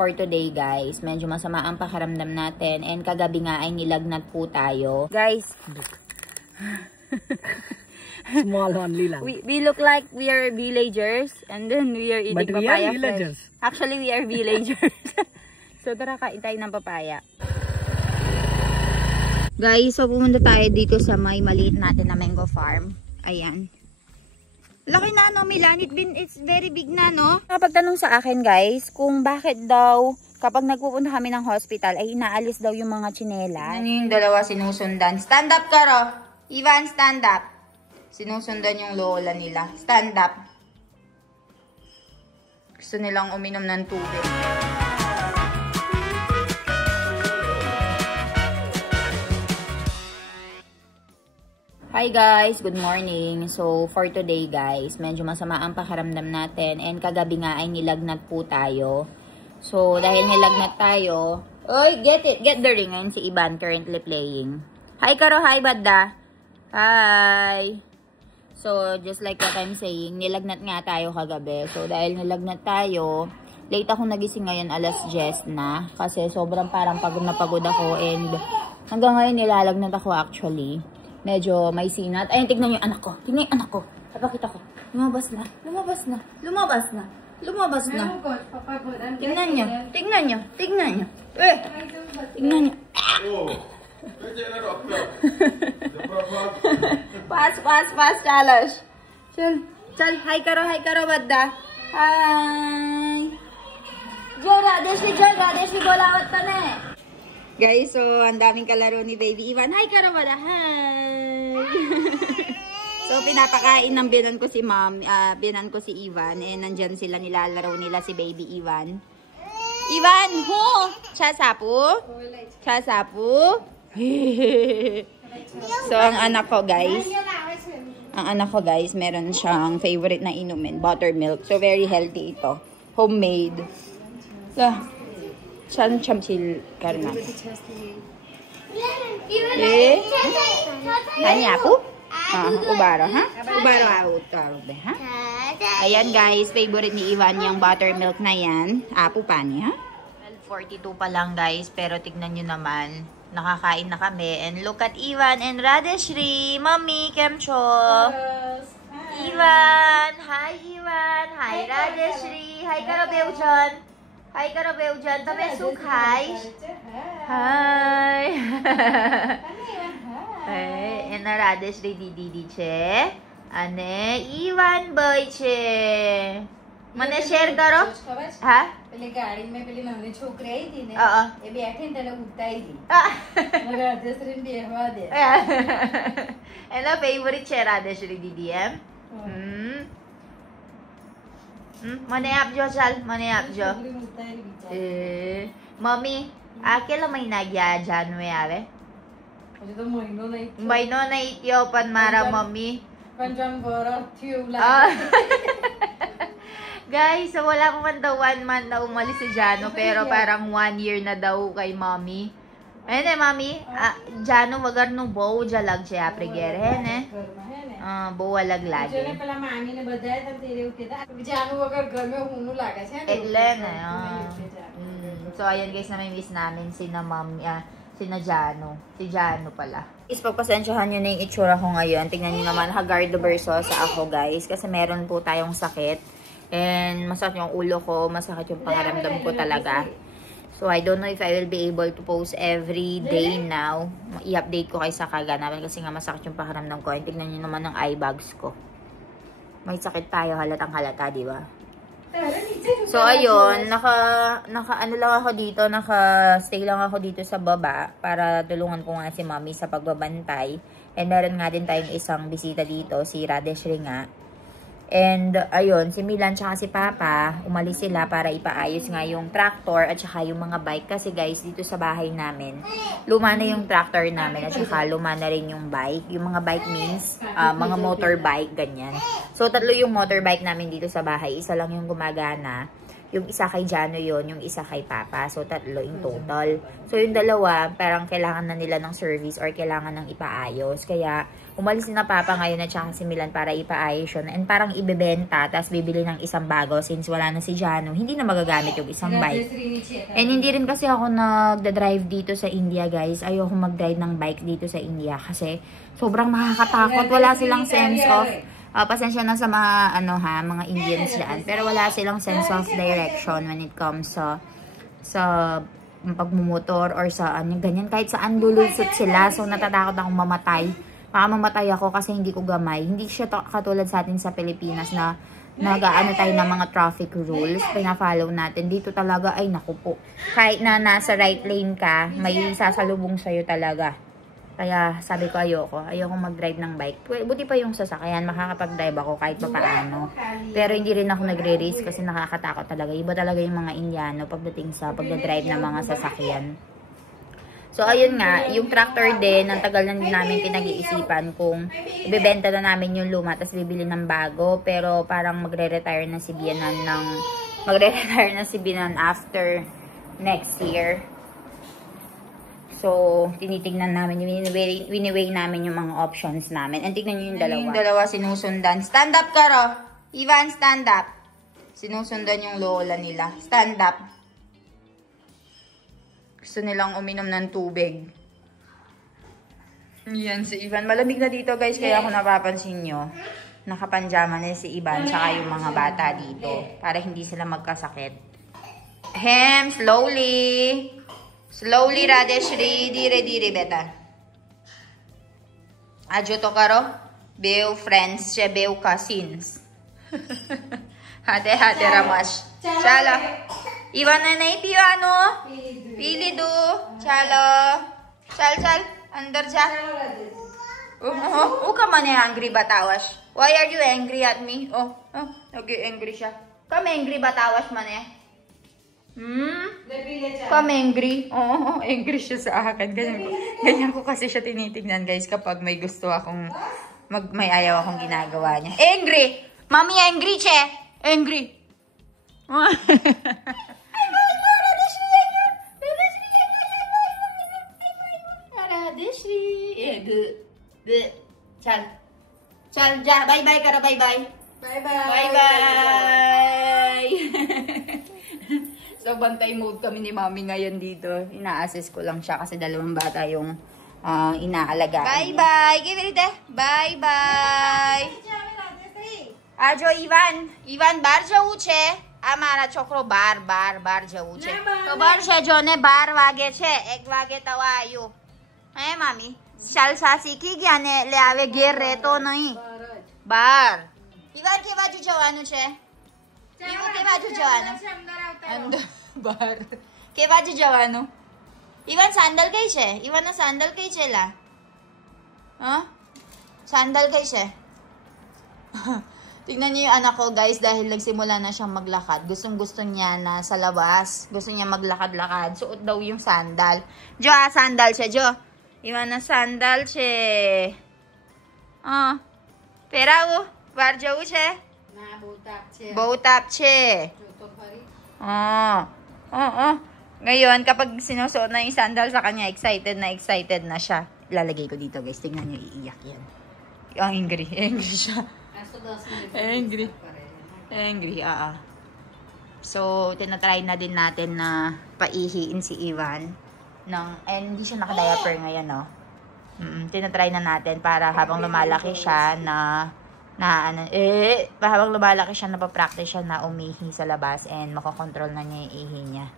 for today guys. Medyo masama ang pakiramdam natin and kagabi nga ay nilagnat po tayo. Guys, small only lang. We look like we are villagers and then we are eating but we papaya are villagers. fresh. Actually, we are villagers. So tara, kain tayo ng papaya. Guys, so pumunta tayo dito sa may maliit natin na mango farm. Ayan. Laki na no, Milan. It's very big na no. Napagtanong sa akin guys, kung bakit daw kapag nagpupunta kami ng hospital ay inaalis daw yung mga tsinelas. Ano yung dalawa sinusundan? Stand up, Karo! Ivan, stand up! Sinusundan yung lola nila. Stand up. Gusto nilang uminom ng tubig. Hi guys, good morning. So for today guys, medyo masama ang pakiramdam natin and kagabi nga ay nilagnat po tayo. So dahil nilagnat tayo, oy, get the ring. Ayun si Ivan currently playing. Hi Karo, hi Badda. Hi. So just like what I'm saying, nilagnat nga tayo kagabi. So dahil nilagnat tayo, late ako nagising ngayon, alas 10 na kasi sobrang parang pagod na pagod ako and hanggang ngayon nilalagnat ako actually. Medyo may sinat. Ayun, tignan nyo yung anak ko. Tignan yung anak ko. Papakita ko. Lumabas na. Lumabas na. Lumabas na. Lumabas na. Tignan nyo. Tignan nyo. Tignan nyo. Tignan nyo. Pass, challenge. Chal, hi Karo, Badda. Hi. Jora, Deshwi bolawat pa na eh. Guys, so ang daming kalaro ni Baby Ivan. Hi, Karawala. Hi! So, pinapakain ng binan ko si Mom, binan ko si Ivan. And nandyan sila, nilalaro nila si Baby Ivan. Ivan, ho! Chasapu? Chasapu? So, ang anak ko, guys, meron siyang favorite na inumin, buttermilk. So, very healthy ito. Homemade. So, 참 참칠 karena. Tanya aku? Ubaro, ha? Ubaro out be, ha? Ayan guys, favorite ni Ivan yung buttermilk na yan. Apo pa niya. 12:42 pa lang guys, pero tignan nyo naman. Nakakain na kami. And look at Ivan and Radeshri. Mommy, kemcho. Ivan. Hi Ivan. Hi Radeshri. Hi Karabeujan. Hi Karabeujan, તમે શું ખાઈશ? Hi. એના રાધેશ્રી દીદી છે અને ઈવાન ભાઈ છે. મને શેર કરો. હા, પેલી ગાડીમાં પેલી નાની છોકરી આવી હતી ને એ બેઠી ને તને ઉતારી દી. રાધેશ્રીને બેહવા દે. એના ફેવરિટ છે રાધેશ્રી દીદી એમ. મને આપજો ચાલ, મને આપજો. મમ્મી, આ કેટલા મહિના ગયા જાનવે આવે? હજુ તો મહિનો નહીં. મહિનો નહીં થયો પણ મારા મમ્મી. પણ જમ વરસ થયું લાગે. Guys, so wala pa man daw 1 month na umalis si Jano pero parang 1 year na daw kay mommy. Ayun eh, mami. Jano વગર નું બહુ જ અલગ છે આપણે ઘેર હે ને. બહુ અલગ લાગે. જેને પેલા મામી ને બધાય તમ તેરે એવું કહેતા જાનુ વગર ઘરમાં ઊનું લાગે છે ને. એટલે ને. So ayan guys, na may miss namin sina mami, sina Jano. Si Jano pala. Is pagpasensyahan nyo na yung itsura ko ngayon. Tingnan nyo naman, hagardo versus sa ako guys. Kasi meron po tayong sakit. And masakit yung ulo ko, masakit yung pangaramdam ko talaga. So, I don't know if I will be able to post every day now. I-update ko kayo sa kaganapan kasi nga masakit yung pakiramdam ko. Tignan nyo naman ang eye bags ko. May sakit tayo, halatang halata, di ba? So, ayun, ano lang ako dito, naka-stay lang ako dito sa baba para tulungan ko nga si Mami sa pagbabantay. And meron nga din tayong isang bisita dito, si Radeshri nga. And, ayun, si Milan tsaka si Papa, umalis sila para ipaayos nga yung tractor at saka yung mga bike. Kasi guys, dito sa bahay namin, luma na yung tractor namin at saka luma na rin yung bike. Yung mga bike means, mga motorbike, ganyan. So, tatlo yung motorbike namin dito sa bahay. Isa lang yung gumagana. Yung isa kay Jano yun, yung isa kay Papa. So, tatlo in total. So, yung dalawa, parang kailangan na nila ng service or kailangan ng ipaayos. Kaya, Umalis na Papa ngayon at saka si Milan para ipaayos yun. And parang ibebenta, tapos bibili ng isang bago since wala na si Jano. Hindi na magagamit yung isang bike. And hindi rin kasi ako nagda-drive dito sa India, guys. Ayoko mag-drive ng bike dito sa India kasi sobrang nakakatakot. Wala silang sense of pasensya na sa mga mga Indians dyan. Pero wala silang sense of direction when it comes sa pagmumotor or sa ganyan. Kahit saan lulusot sila. So natatakot akong mamatay. Baka mamatay ako kasi hindi ko gamay. Hindi siya katulad sa atin sa Pilipinas na nag-aano tayo ng mga traffic rules. Pina-follow natin. Dito talaga ay naku po. Kahit na nasa right lane ka, may sasalubong sa'yo talaga. Kaya sabi ko ayoko mag-drive ng bike. Buti pa yung sasakyan, makakapag-drive ako kahit pa paano. Pero hindi rin ako nagre-race kasi nakakatakot talaga. Iba talaga yung mga Indiano pagdating sa pagdadrive ng mga sasakyan. So ayun nga, yung tractor din, ang tagal na din namin pinag-iisipan kung ibebenta na namin yung luma tapos bibili ng bago. Pero parang magre-retire na si Bianan after next year. So, tinitignan namin, wini-weigh namin yung mga options namin. And tignan nyo yung dalawa. Yung dalawa sinusundan. Stand up ka, ro. Ivan, stand up. Sinusundan yung lola nila. Stand up. Gusto nilang uminom ng tubig. Yan si Ivan. Malamig na dito, guys, kaya kung napapansin nyo, nakapanjama na si Ivan tsaka yung mga bata dito para hindi sila magkasakit. Slowly. Slowly, Radeshri. Dire, beta. Ajo to karo. Beo friends, siya beo cousins. Hate, Ramash. Chalo. Ivan na naipiyo, Pili do. Chalo. Chal. Andar ja. Ka man angry batawas. Why are you angry at me? Nag-angry siya. Come angry batawas man Come angry. Angry siya sa akin. Ganyan ko kasi siya tinitignan, guys, kapag may gusto akong may ayaw akong ginagawa niya. Angry! Mami, angry, che! Angry! Chal, ja, bye-bye kara, bye-bye. Bye-bye! So, bantay mode kami ni Mami ngayon dito. Ina-assess ko lang siya kasi dalawang bata yung inaalagaan. Bye-bye! Give it Bye-bye! Ajo, Ivan! Ivan, bar jauh છે. આ મારા છોકરો બાર જવું છે. ખબર છે જોને 12 વાગે છે. 1 વાગે તો આવ્યો. હે મામી? ચાલસા શીખી ગયા ને એટલે આવે ઘેર રહેતો નહીં. બાર. Ivan, કે બાજુ જવાનું છે? કે બાજુ જવાનું? અંદર બાર. કે બાજુ જવાનું? Ivan, sandal કઈ છે? Ivan નો sandal કઈ છે લા? Sandal કઈ છે? Tignan niyo yung anak ko, guys, dahil nagsimula na siyang maglakad. Gustong-gusto niya na sa labas. Gusto niya maglakad-lakad. Suot daw yung sandal. Jo, sandal siya, Jo. Iwan na sandal siya. Pera, bar jauh siya? Na, Boutap siya. Ngayon, kapag sinusuot na yung sandal sa kanya, excited na siya. Ilalagay ko dito, guys. Tignan niyo, iiyak yan. Angry siya. Angry, So, tinatry na din natin na paihiin si Ivan. And hindi siya naka-diaper ngayon, no? Tinatry na natin para habang lumalaki siya habang lumalaki siya, napapractice siya na umihi sa labas and makokontrol na niya yung ihi niya.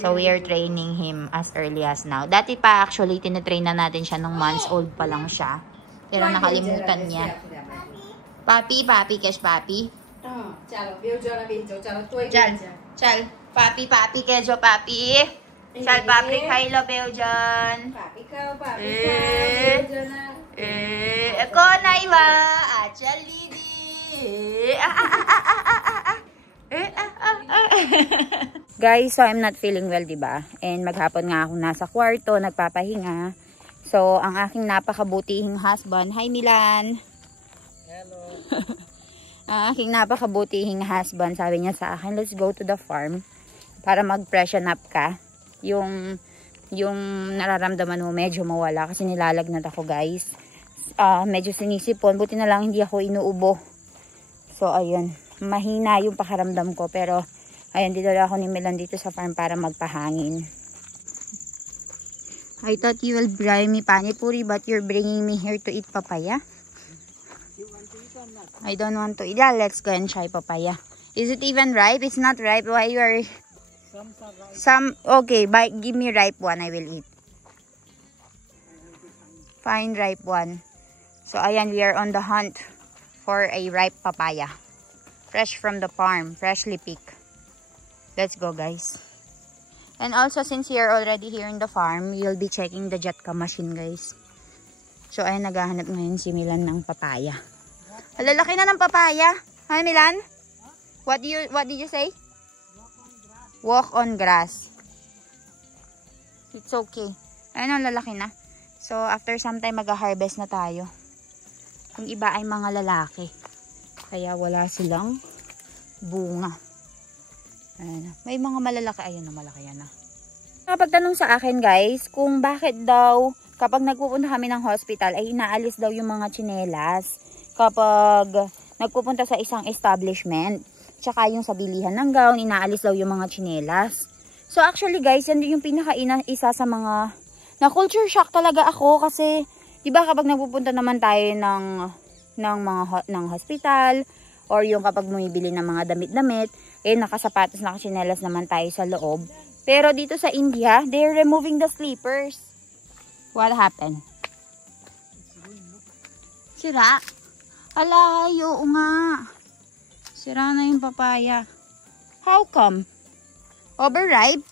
So, we are training him as early as now. Dati pa, actually, tinatrain na natin siya nung months old pa lang siya. Pero nakalimutan niya. Papi, cash papi. Chalo, Chal, papi, kejo papi. Chal, papi, kailo, Belgian. Papi ka, Eko na iwa, achal lidi. Guys, so I'm not feeling well, diba? And maghapon nga ako nasa kwarto, nagpapahinga. So, ang aking napakabutihing husband, hi Milan. Hello. Ang aking napakabutihing husband, sabi niya sa akin, let's go to the farm para mag-freshen up ka. Yung nararamdaman mo medyo mawala kasi nilalagnat ako, guys. medyo sinisipon. Buti na lang hindi ako inuubo. So, ayun. Mahina yung pakaramdam ko. Pero, ayun, dito lang ako ni Milan dito sa farm para magpahangin. I thought you will buy me panipuri, but you're bringing me here to eat papaya. I don't want to eat. Yeah, let's go and try papaya. Is it even ripe? It's not ripe. Why you are... Some... Okay, give me ripe one. I will eat. Fine, ripe one. So, ayan, we are on the hunt for a ripe papaya. Fresh from the farm. Freshly picked. Let's go, guys. And also, since we are already here in the farm, we'll be checking the Jatka machine, guys. So, ayan, naghahanap ngayon si Milan ng papaya. Lalaki na ng papaya. Hi, Milan? What did you say? Walk on grass. It's okay. Ayun, lalaki na. So, after some time, mag-harvest na tayo. Yung iba ay mga lalaki. Kaya wala silang bunga. Ayan. May mga malalaki. Ayun na, malaki yan na. Nakapagtanong sa akin, guys, kung bakit daw kapag nagpupunta kami ng hospital ay inaalis daw yung mga tsinelas kapag nagpupunta sa isang establishment. Tsaka yung sa bilihan ng gown, inaalis daw yung mga tsinelas. So actually guys, yan yung isa sa mga na culture shock talaga ako kasi 'di ba kapag nagpupunta naman tayo ng hospital or yung kapag bumibili ng mga damit-damit, nakasapatos, nakatsinelas naman tayo sa loob. Pero dito sa India, they're removing the slippers. What happened? Sira? Alay, oo nga. Sira na yung papaya. How come? Overripe?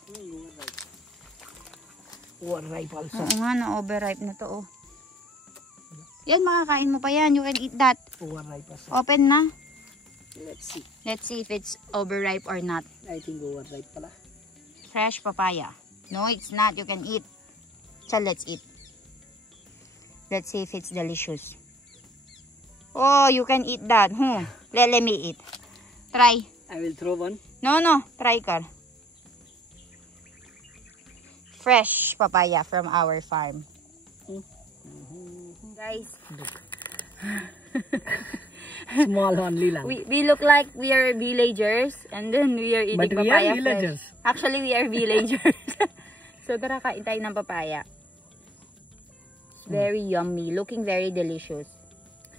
Overripe also. Oo nga, na-overripe na to. Oh. Yan, makakain mo pa yan. You can eat that. Overripe also. Open na. Let's see. Let's see if it's overripe or not. I think overripe pala. Fresh papaya. No, it's not. You can eat. So, let's eat. Let's see if it's delicious. Oh, you can eat that. Let me eat. Try. I will throw one. No. Try kar. Fresh papaya from our farm. Guys. Small only lang. We look like we are villagers and then we are eating But we papaya are villagers. fresh. Actually, we are villagers. So, tara kain tayo ng papaya. It's very yummy. Looking very delicious.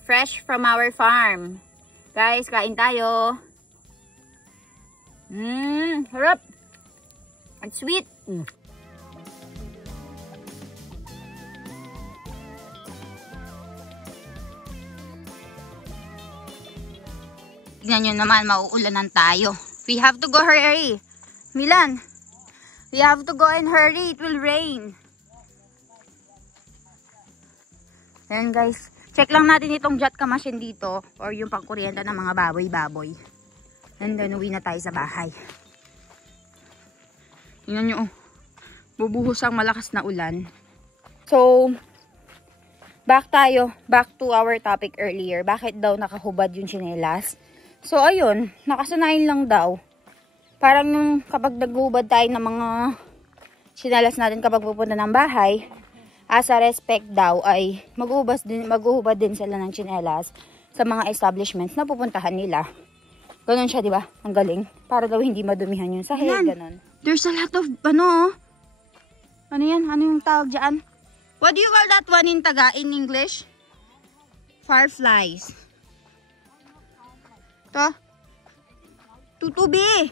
Fresh from our farm. Guys, kain tayo. Harap. It's sweet. Tignan nyo naman, mauulanan tayo. We have to go hurry. Milan, we have to go and hurry. It will rain. Ayan guys. Check lang natin itong Jatka machine dito or yung pangkuryenta ng mga baboy-baboy. And then uwi na tayo sa bahay. Tingnan nyo, bubuhos ang malakas na ulan. So, back to our topic earlier. Bakit daw nakahubad yung tsinelas? So, ayun, nakasanayin lang daw. Parang yung kapag naghubad tayo ng mga tsinelas natin kapag pupunta ng bahay, as a respect daw ay maghuhubad din sila ng tsinelas sa mga establishments na pupuntahan nila. Ganon siya, di ba? Ang galing. Para daw hindi madumihan yung sahig, ganon. There's a lot of, ano yan? Ano yung tawag dyan? What do you call that one in English? Fireflies. To? Tutubi.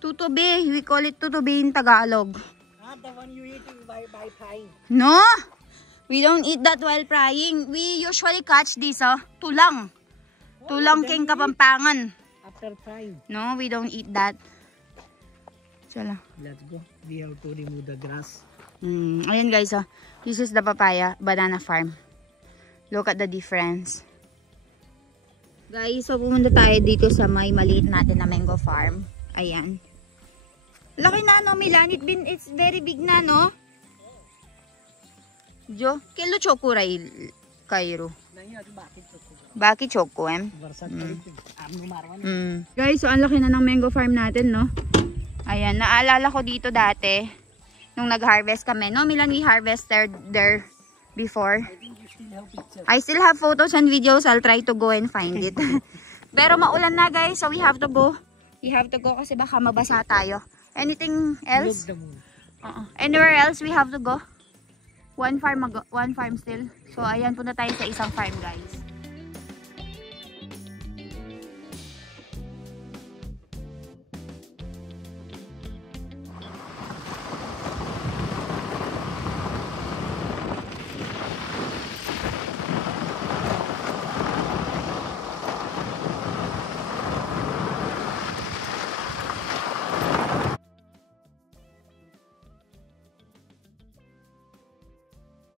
Tutubi. We call it tutubi in Tagalog. The one you eat by frying. No, we don't eat that while frying. We usually catch this, tulang. Tulang king Kapampangan. After frying. No, we don't eat that. Chala. Let's go. We have to remove the grass. Ayan guys, this is the papaya banana farm. Look at the difference. Guys, so pumunta tayo dito sa may maliit natin na mango farm. Ayan. Laki na, no, Milan? It's very big na, no? Jo, kilo chokuray kairo. Baki choko, Guys, so ang laki na ng mango farm natin, no? Ayan, naalala ko dito dati, nung nag-harvest kami. No, Milan, we harvested there before. I think you still have pictures. I still have photos and videos. I'll try to go and find it. Pero maulan na guys, so we have to go. We have to go kasi baka mabasa tayo. Anything else? Look the moon. Anywhere else we have to go? One farm still. So ayan, punta tayo sa isang farm guys.